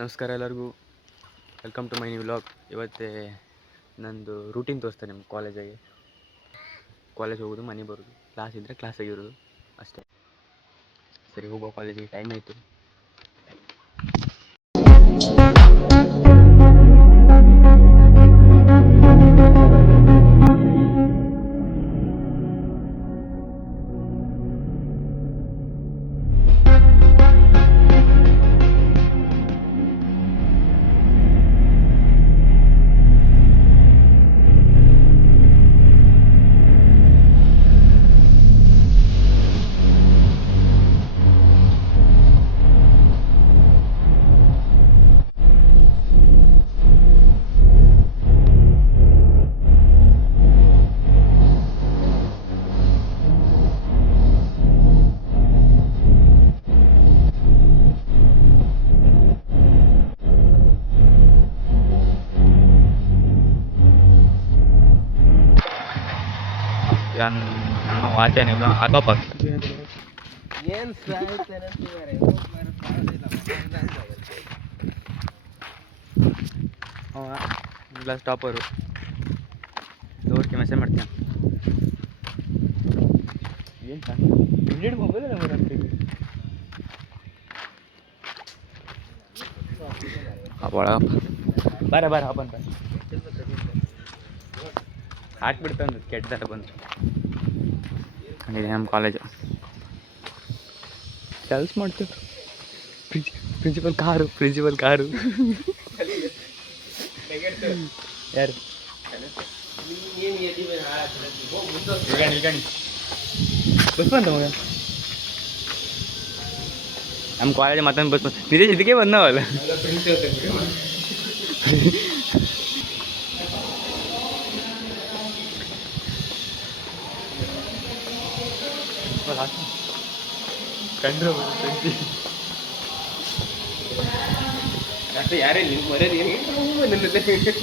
ನಮಸ್ಕಾರ ಎಲ್ಲರಿಗೂ, welcome to my new vlog. ಇವತ್ತೇ ನಂದು ರೂಟೀನ್ ತೋರಿಸ್ತಾರೆ ನಿಮ್ಮ ಕಾಲೇಜ್ ಹೋಗೋದು, ಮನೆಗೆ ಬರೋದು, ಕ್ಲಾಸ್ ಇದ್ದರೆ ಕ್ಲಾಸಾಗಿ ಇರೋದು ಅಷ್ಟೇ. ಸರಿ, ಹೋಗೋ ಕಾಲೇಜಿಗೆ ಟೈಮ್ ಆಯಿತು. ವಾಚನಿಲ್ಲ ಹಾಕಪ್ಪ. ಏನು ಕ್ಲಾಸ್ ಟಾಪರು ದೋರ್ಗೆ ಮೆಸೇಜ್ ಮಾಡ್ತೀನಿ. ಏನು ಮೊಬೈಲ್ ಬಾರ ಬಾರ ಹಬ್ಬಂತ ಹಾಕ್ಬಿಡ್ತಂದು ಕೆಟ್ಟದಲ್ಲ ಬಂದು. ನಮ್ಮ ಕಾಲೇಜು ಕೆಲಸ ಮಾಡ್ತೀವಿ. ಪ್ರಿನ್ಸಿಪಲ್ ಕಾರು ಯಾರು ಬಸ್ ಬಂತ ಮಗ. ನಮ್ಮ ಕಾಲೇಜ್ ಮತ್ತೊಂದು ಬಸ್ ನಿಜ ಇದಕ್ಕೆ ಬಂದವಲ್ಲ. ಕಂಡ್ರು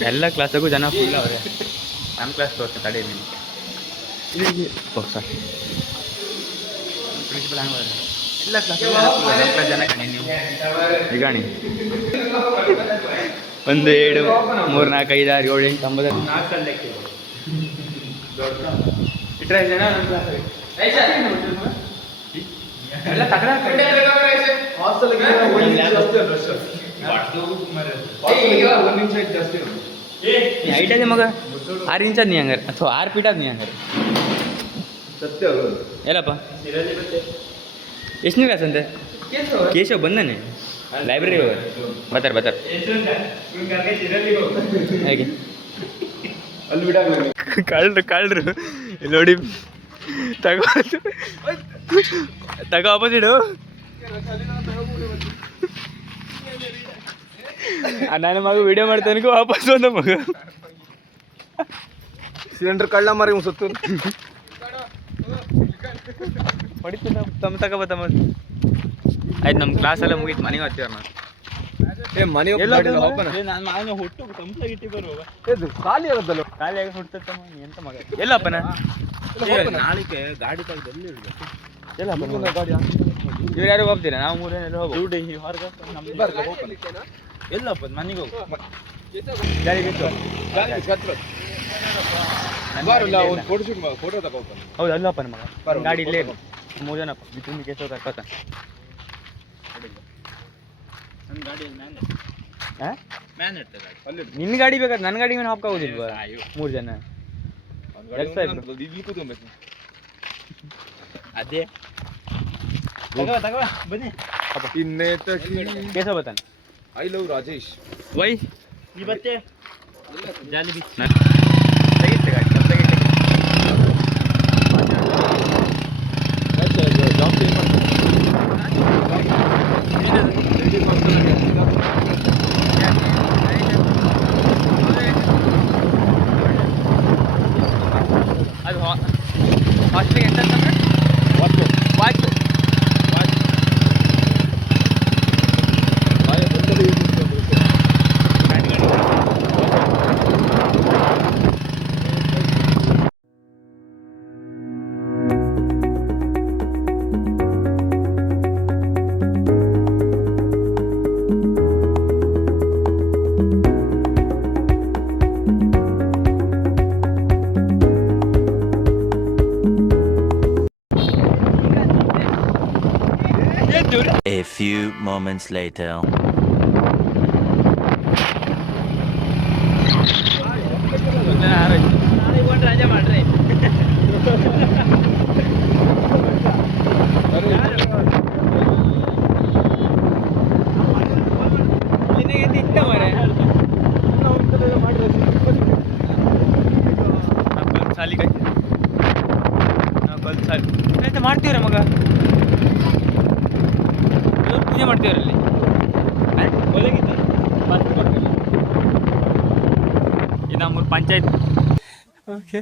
ಎಲ್ಲ ಕ್ಲಾಸಾಗೂ ಜನ ಫುಲ್ ಅವ್ರೆ. ನಮ್ಮ ಕ್ಲಾಸ್ ತೋರಿಸ ತಡೆ ಸರ್ ಪ್ರಿನ್ಸಿಪಲ್ ಹಂಗೆ ಎಲ್ಲ ಕ್ಲಾಸ್ ನಮ್ಮ ಕ್ಲಾಸ್ ಜನ ಕಣಿ ನೀವು ಈಗಾಣಿ 1 2 3 4 5 6 7 8 9 ಇಟ್ಟರೆ ಜನ ನಮ್ಮ ಕ್ಲಾಸ್ ಎಲ್ಲ ತಗಡ ಹೈಟ್ ಇದೆ ಮಗ. 6 ಇಂಚ್ ಅದ ನೀ ಹಂಗಾರೆ, ಅಥವಾ 6 ಫೀಟ್ ಅದ ನೀ ಹಂಗಾರೆ. ಸತ್ಯ ಎಲ್ಲಪ್ಪ ಎಷ್ಟನೇ ಕ್ಲಾಸ್ ಅಂತೆ? ಕೇಶವ್ ಬಂದಾನೆ ಲೈಬ್ರರಿ ಬರ್ತಾರೆ ಹೇಗೆ ಕಳ್ರು ಇಲ್ಲಿ ನೋಡಿ. ತಗೋ ಆಪೋಸಿಡು. ನನ್ನ ಮಗ ವಿಡಿಯೋ ಮಾಡ್ತಾನೆ ವಾಪಸ್ ಬಂದ ಮಗ. ಸಿಲಿಂಡರ್ ಕಳ್ಳ ಮಾರಿ ಸುತ್ತು ಹೊಡಿತೀನಿ ತಮ್ಮ ತಗೋಬತ್ತಮ್ಮ. ಆಯ್ತು, ನಮ್ಮ ಕ್ಲಾಸೆಲ್ಲ ಮುಗೀತು, ಮನೆಗೆ ಹೋಗ್ತೀವಿ ನಾನು. ನಾನು ಹುಟ್ಟು ಕಂಪ್ಲೇಂಟ್ ಇಟ್ಟು ಬರುವಾಗ ಖಾಲಿ ಆಗುತ್ತಲ್ಲ. ಖಾಲಿ ಆಗಿ ಹುಡ್ತಮ್ಮ ಎಂತ ಮಗ. ಎಲ್ಲಪ್ಪನ ನಾಳಿಕೆ ಗಾಡಿ ತೆಗೆದು ಎಲ್ಲಿ ಎಲ್ಲಪ್ಪ ಗಾಡಿ ಇವ್ರು ಯಾರು ಹೋಗ್ತೀರಾ? ನಾವು 3 ಜನ ಹೋಗಿ ಹೊರಗೆ ಎಲ್ಲಪ್ಪ ಮನೆಗೆ ಹೋಗು. ಫೋಟೋ ತಗೋಪ. ಹೌದು ಅಲ್ಲಪ್ಪ ನಮ್ಮ ಮಗ ಗಾಡಿ ಇಲ್ಲೇ 3 ಜನ ಬಿಟ್ಟು ಕೇಸೋ ತಗೋತ. ನಿನ್ನ ಗಾಡಿ ಬೇಕಾದ್ರೆ ನನ್ನ ಗಾಡಿ ಮೇಲೆ ಹಾಕೋದಿಲ್ವಾ? 3 ಜನ ಅದೇ ಬನ್ನಿ. ಕೇಸೋ ಬತ್ತಾನೆ. I love Rajesh. ವೈ ಈ ಬತ್ತೆ ಜಾಲಿ ಬಿ ಅದು ಹಾಸ್ಟೆಲ್ಗೆ ಎಂತ ಅಂತಂದ್ರೆ ವಾಚ್ few moments later. ನಾಳೆಗೆ ಒಂದು ರಜೆ ಮಾಡ್ರಿ. ನಿನಗೆ ಇಷ್ಟ ಮಾರೆ ಸಾಲಿ ಕೈ ಸಾಲಿ ಎಂತ ಮಾಡ್ತೀವ್ರ ಮಗ ಪೂಜೆ ಮಾಡ್ತೀವ್ರಲ್ಲಿ ಒಳಗಿದ್ದ ಇದು ನಮ್ಮೂರು ಪಂಚಾಯತ್. ಓಕೆ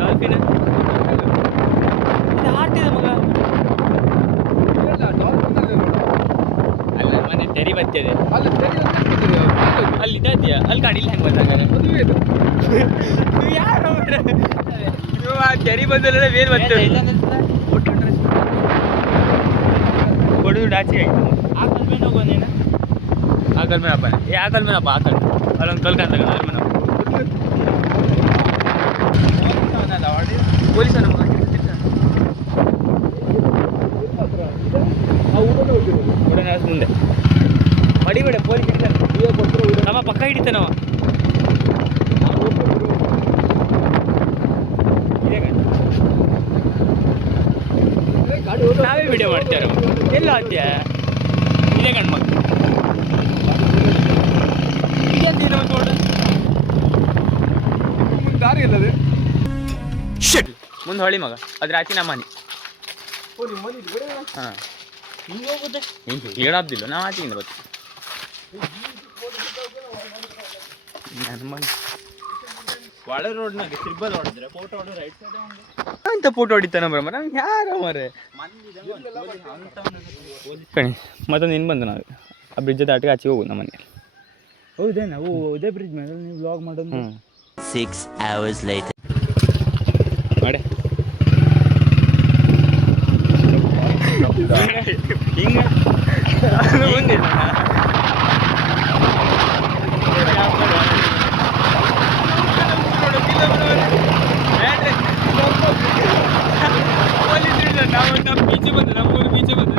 ಡಾಲ್ಫಿನ್ ಇದು ಹಾಡ್ತಿದೆ ಮಗ. ಅಲ್ಲ ಮನೆ ತೆರಿ ಬರ್ತದೆ ಅಲ್ಲಿ ಇದ್ದಾದ್ಯಾ ಅಲ್ಲಿ ಕಾಣಿಲ್ಲ ಹೆಂಗೆ ಬಂದಾಗ ಯಾರು ಆ ತೆರಿ ಬಂದಲ್ಲ ಬೇರೆ ಬರ್ತದೆ ಕೊಡೋದು ಡಾಚಿ ಆಯ್ತು. ಆಕಲ್ ಮೇಲೆ ಹೋಗೋನೇನ ಆಕಲ್ ಮೇಲೆ ಹಬ್ಬ ಆಕಲ್ ಮೇಲೆ ಹಬ್ಬ ಆಕಲ್ ಅಲ್ಲೊಂದು ಕಲ್ಕಂತ ಅದ್ರ ಮೇಲೆ ಪೊಲೀಸನ ಮಗ ಮುಂದೆ ಹೊಡಿಬೇಡ ಪೊಲೀಸ್ ನಮ್ಮ ಪಕ್ಕ ಹಿಡಿತಾನವ. ನಾವೇ ವಿಡಿಯೋ ಮಾಡ್ತೀರ ಎಲ್ಲ ಆದ್ಯ ಇದೇ ಗಂಡು ಮಗ ಇದೇನು ನೋಡು ದಾರಿ ಅಲ್ಲದೆ ಮುಂದೆ ಹೊಳಿ ಮಗ ಅದ್ರ ಆಚೆ ನಮ್ಮ ಮನೆ. ಹಾಂ ಹಿಂಗೆ ಹೋಗುತ್ತೆ ಹಿಂಗೆ ಹೇಳಾಬ್ದಿಲ್ಲ ನಾವು ಆಚೆಗಿಂದ ಬರ್ತೀವಿ. ನನ್ನ ಮನೆ ಒಳ ರೋಡ್ನಾಗೆ ತ್ರಿಬಲ್ ಹೊಡೆದ್ರೆ ಫೋಟೋ ಹೊಡೆದ್ರೆ ರೈಟ್ ಸೈಡ್ ಅಂತ ಫೋಟೋ ಹೊಡಿತಾನ ಬ್ರಹ್ಮ ನಮ್ಗೆ ಯಾರು ಮರೆ ಕಣಿ ಮತ್ತೊಂದು ಇನ್ನು ಬಂದು ನಾವು ಆ ಬ್ರಿಡ್ಜ್ ದಾಟಿಗೆ ಆಚೆ ಹೋಗುದು ನಮ್ಮ ಮನೆಯಲ್ಲಿ. ಹೌದೇ ನಾವು ಇದೇ ಬ್ರಿಡ್ಜ್ ಮೇಲೆ ನೀವು ವ್ಲಾಗ್ ಮಾಡೋದು. 6 hours later. ಮಾಡೆ ಹಿಂಗೆ ಮುಂದೆ ನಾವು ನಮ್ಮ ಬೀಚ್ ಬಂದು ನಮ್ಮೂರು ಬೀಚ್ ಬಂದು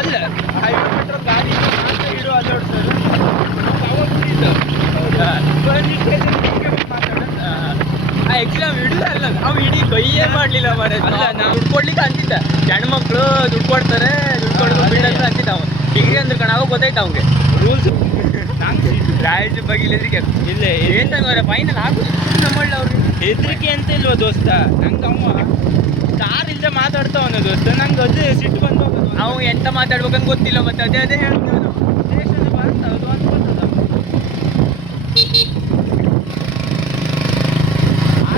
ಅಲ್ಲ ಹೈವೇ ಮೆಟ್ರೋ ಗಾಡಿ ಇಡು ಅಲ್ಲಾಡ್ತಾರೆ ಆ್ಯಕ್ಚುಲಿ ನಾವು ಹಿಡಿದ ಅಲ್ಲ ನಾವು ಇಡೀ ಕೈಯೇ ಮಾಡಲಿಲ್ಲ ಮರೆ. ಅಲ್ಲ ನಾವು ದುಡ್ಡು ಕೊಡ್ಲಿಕ್ಕೆ ಅಂತಿದ್ದ ಹೆಣ್ಣು ಮಕ್ಕಳು ದುಡ್ಡು ಕೊಡ್ತಾರೆ ದುಡ್ಡು ಕೊಡೋದು ಬಿಡಂತ ಅಂತಿದ್ದ ಅವನು. ಡಿಗ್ರಿ ಅಂದ್ರೆ ಕಣ ಅವಾಗ ಗೊತ್ತಾಯ್ತು ಅವ್ಗೆ ರೂಲ್ಸ್ ರಾಯ್ಡ್ ಬಗ್ಗೆ ಹೆದರಿಕೆ ಇಲ್ಲ ಏನು ಮರೆ ಫೈನಲ್ ಆಗುದು ನಮ್ಮಳ್ಳಿ ಅವ್ರಿಗೆ ಹೆದರಿಕೆ ಅಂತ ಇಲ್ವ ದೋಸ್ತ. ನಂಗೆ ಅವ ಕಾರ್ ಇಲ್ಲದೆ ಮಾತಾಡ್ತಾವನ ದೋಸ್ತ ನಂಗೆ ಅದೇ ಸಿಟ್ಟು ಬಂದು ಹೋಗೋದು. ಅವ ಎಂತ ಮಾತಾಡ್ಬೇಕಂತ ಗೊತ್ತಿಲ್ಲ ಮತ್ತೆ ಅದೇ ಅದೇ ಹೇಳ್ತೀವಿ ನಾವು ದೇಶದ ಭಾರತ ಅದು ಅನ್ಕೊತದ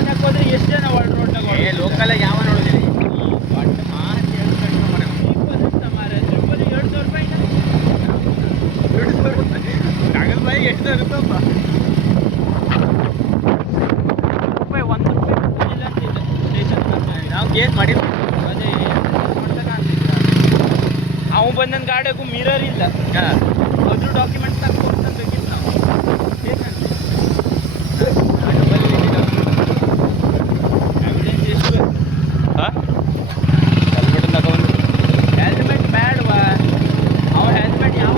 ಹಾಕೋದ್ರೆ ಎಷ್ಟು ಜನ ವರ್ಲ್ಡ್ ರೋಡ್ನಾಗ ಲೋಕಲ್ ಯಾವ ನೋಡೋದಿಲ್ಲ ಒಟ್ಟು ಮಾತು ಹೇಳ್ಕೊಂಡು ಮನೆ 2,000 ರೂಪಾಯಿ ಕಾಗದ ಬಾಯಿ ಎಷ್ಟು ಇರುತ್ತಪ್ಪ ರೂಪಾಯಿ 1 ರೂಪಾಯಿ ಇಲ್ಲ ಅಂತಿದ್ದೆ ಸ್ಟೇಷನ್ ನಾವು ಕೇಸ್ ಮಾಡಿದ್ವಿ. ಅದೇ ಅವು ಬಂದನ ಗಾಡಿಯಾಗೂ ಮಿರರ್ ಇಲ್ಲ ಅದ್ರ ಡಾಕ್ಯುಮೆಂಟ್ಸ್ ತಗೊಂಡ್ಬೇಕಿತ್ತು ನಾವು ಎವಿಡೆನ್ಸ್ ಎಷ್ಟು ಹಾಂ ಹೆಲ್ಮೆಟ್ ತಗೊಂಡು ಹೆಲ್ಮೆಟ್ ಬೇಡವಾ ಅವ ಹೆಲ್ಮೆಟ್ ಯಾವ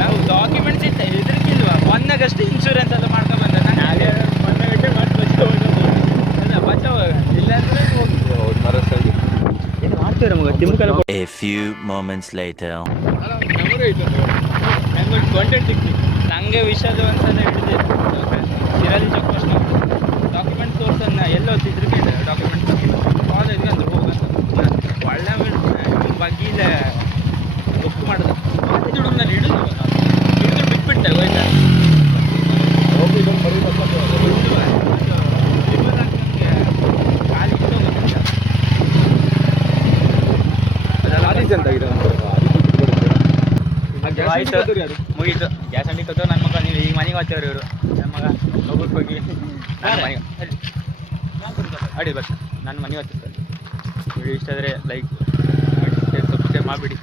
ನಾವು ಡಾಕ್ಯುಮೆಂಟ್ಸ್ ಇತ್ತ ಹೆದರ್ಕಿಲ್ವಾ ಮೊನ್ನಾಗಷ್ಟು ಇನ್ಶೂರೆನ್ಸ್ ಎಲ್ಲ ಮಾಡ್ಕೊಂಡು ಬಂದ ನಾವೇ ಮೊನ್ನೆ ಗಂಟೆ ಮಾಡಿ ಬಚಾವಾಗ ಇಲ್ಲಾಂದ್ರೆ ಏನು ಮಾಡ್ತೀರ ಮಗ ತಿಮ್ಕಲ. A few moments later. ನಂಗೆ ಕಾಂಟೆಂಟ್ ಸಿಕ್ತು ನಂಗೆ ವಿಷಯದ ಒಂದ್ಸಲ ಹಿಡಿದಿದೆ ಶಿರಾಲಿ ಚೆಕ್ ಪೋಸ್ಟ್ ಡಾಕ್ಯುಮೆಂಟ್ ತೋರ್ಸನ್ನ ಎಲ್ಲ ಹೊತ್ತಿದ್ರಿಗೆ ಡಾಕ್ಯುಮೆಂಟ್ ಕಾಲೇಜ್ಗೆ ಅಂದ್ರೆ ಹೋಗಂತ ಒಳ್ಳೆ ಬಗ್ಗಿಲ್ಲ ಮಾಡಿದ ಹುಡುಗನಲ್ಲಿ ಹಿಡಿದು ಬಿಟ್ಬಿಡ್ತಾರೆ ಹೋಯ್ತಾ ಹೋಗಿ ಇದೊಂದು ಬರೀ ಅಂತ ಇದೆ ಆಯ್ತು ಮುಗೀತು ಗ್ಯಾಸ್ ಅಂಗಡಿ ಕತ್ತೋ ನನ್ನ ಮಗ ನೀವು ಈಗ ಮನೆಗೆ ಹೋಗ್ತೇವ್ರಿ ಇವರು ನನ್ನ ಮಗ ಹೋಗ್ಬಿಟ್ಟು ಹೋಗಿ ನಾನು ಮನೆಗೆ ಅಡಿ ಬಸ್ ನಾನು ಮನೆಗೆ ಹೋಗ್ತಿರ್ತಾರೆ ವಿಡಿಯೋ ಇಷ್ಟ ಆದರೆ ಲೈಕ್ ಸಬ್ಸ್ಕ್ರೈಬ್ ಮಾಡಿಬಿಡಿ